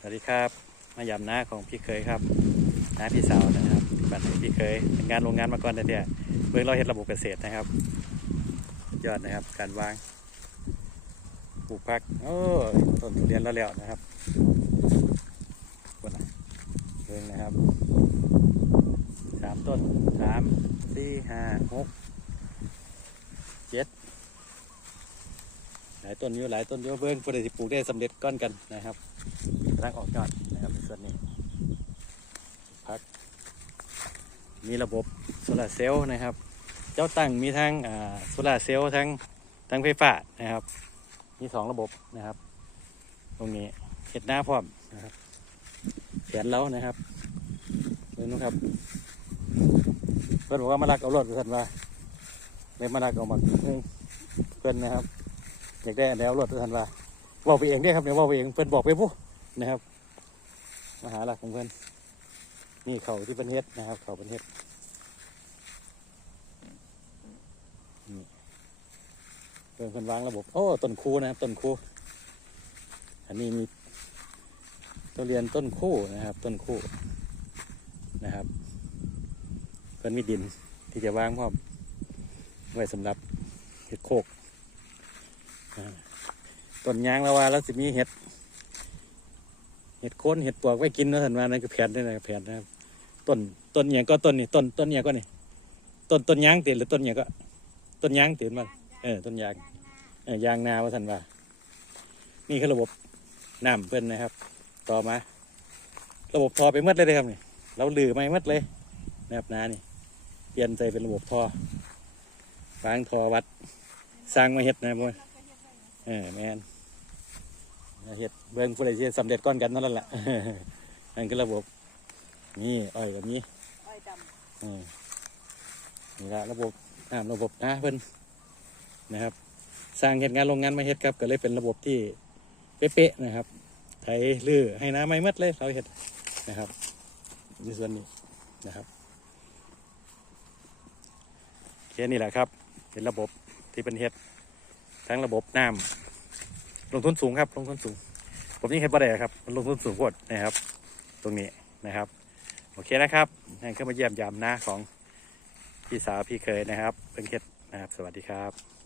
สวัสดีครับมายำน้าของพี่เคยครับน้าพี่สาวนะครับบัตรพี่เคยเป็นงานโรงงานมาก่อนนะเนี่ยเบื้องเราเห็นระบบเกษตรนะครับ ยอดนะครับ การวางปลูกพักโอ้ต้นทุเรียนแล้วแล้วนะครับคนนเบื้องนะครับสามต้นสามสี่ห้าหกเจ็ด หลายต้นอยู่หลายต้นอยู่เบื้องพอดีสิปลูกได้สำเร็จก้อนกันนะครับกำลังออกยอดนะครับในส่วนนี้พัก มีระบบโซลาเซลล์นะครับ เจ้าตั้งมีทั้งโซลาเซลล์ทั้งทั้งไฟฟ้านะครับ มีสองระบบนะครับ ตรงนี้เห็ดหน้าพร้อมนะครับแขนเล้านะครับเห็นไหมครับ เพื่อนบอกว่ามาลักเอารถเพื่อนว่าไม่มาลักเอาหมดเพื่อนนะครับ อยากได้อันแล้วรถเพื่อนว่าบอกไปเองได้ครับเนี่ยบอกไปเองเพิ่อนบอกไปผู้นะครับมาหาหลักของเพิ่อนนี่เขาที่เป็นเฮ็ดนะครับ เขาเป็นเฮ็ดนี่เพิ่อนเพิ่อนวางระบบโอ้ต้นคูนะครับต้นคูอันนี้มีตัวเรียนต้นคู่นะครับ ต้นคู่นะครับเพิ่อนมีดินที่จะวางพร้อมไว้สำหรับเห็ดโคก ต้นยางแล้วว่าแล้วสิมีเห็ด เห็ดโคนเห็ดปวกไว้กินนะท่านว่านั่นคือแผนนี่นะแผนนะครับต้นต้นเนียงก็ต้นนี่ต้นต้นเนียงก็นี่ต้นต้นยางติดหรือต้นเนียงก็ ต้นยางติดมาเออต้นยางเออยางนาว่าท่านว่า นี่คือระบบน้ำเพิ่นนะครับ ต่อมา ระบบทอไปหมดเลยเลยครับนี่เราลือไม่หมดเลยนะครับนานี่เปลี่ยนใจเป็นระบบทอวางทอวัดสร้างมาเฮ็ดนะครับ เออแมนเห็ดเบิ้งผู้ใดที่สำเร็จก้อนกันนั่นแหละนั่นคือระบบ นี่อ้อยแบบนี้อ้อยดอืมนี่ละระบบน้ำระบบนะเพิ่นนะครับ สร้างเหตุงานโรงงานมาเฮ็ดครับก็เลยเป็นระบบที่เป๊ะๆนะครับไถลื้อให้น้ำไม่หมัดเลยเราเฮ็ดนะครับในส่วนนี้นะครับแค่นี้แหละครับเป็นระบบที่เป็นเฮ็ดทั้งระบบน้ำ ลงทุนสูงครับ ลงทุนสูง ผมยิ่งเห็นประเดครับ มันลงทุนสูงโคตรนะครับ ตรงนี้นะครับ โอเคนะครับนั่นก็มาเยี่ยมยามหน้าของพี่สาวพี่เคยนะครับ เป็นเคล็ดนะครับ สวัสดีครับ